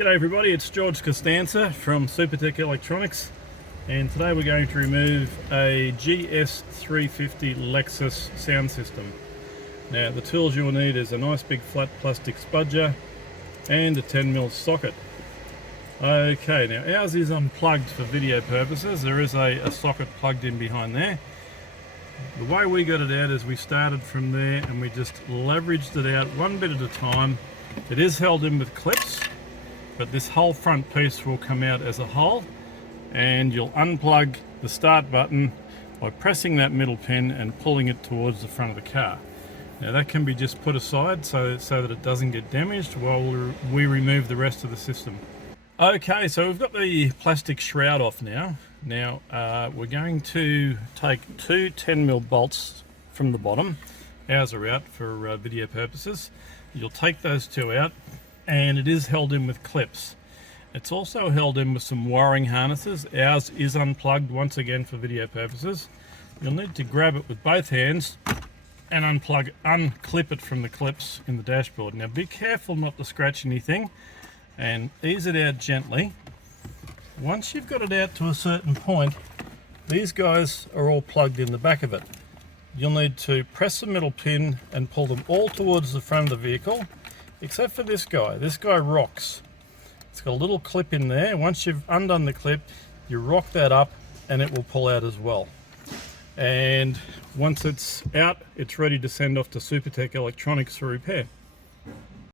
G'day everybody, it's George Costanza from Supertech Electronics, and today we're going to remove a GS350 Lexus sound system. Now the tools you'll need is a nice big flat plastic spudger and a 10mm socket. Okay, now ours is unplugged for video purposes. There is a socket plugged in behind there. The way we got it out is we started from there and we just leveraged it out one bit at a time. It is held in with clips, but this whole front piece will come out as a whole, and you'll unplug the start button by pressing that middle pin and pulling it towards the front of the car. Now that can be just put aside so that it doesn't get damaged while we remove the rest of the system. Okay, so we've got the plastic shroud off now. Now we're going to take two 10mm bolts from the bottom. Ours are out for video purposes. You'll take those two out, and it is held in with clips. It's also held in with some wiring harnesses. Ours is unplugged once again for video purposes. You'll need to grab it with both hands and unclip it from the clips in the dashboard. Now be careful not to scratch anything, and ease it out gently. Once you've got it out to a certain point, these guys are all plugged in the back of it. You'll need to press the middle pin and pull them all towards the front of the vehicle, except for this guy. This guy rocks. It's got a little clip in there. Once you've undone the clip, you rock that up and it will pull out as well. And once it's out, it's ready to send off to Supertech Electronics for repair.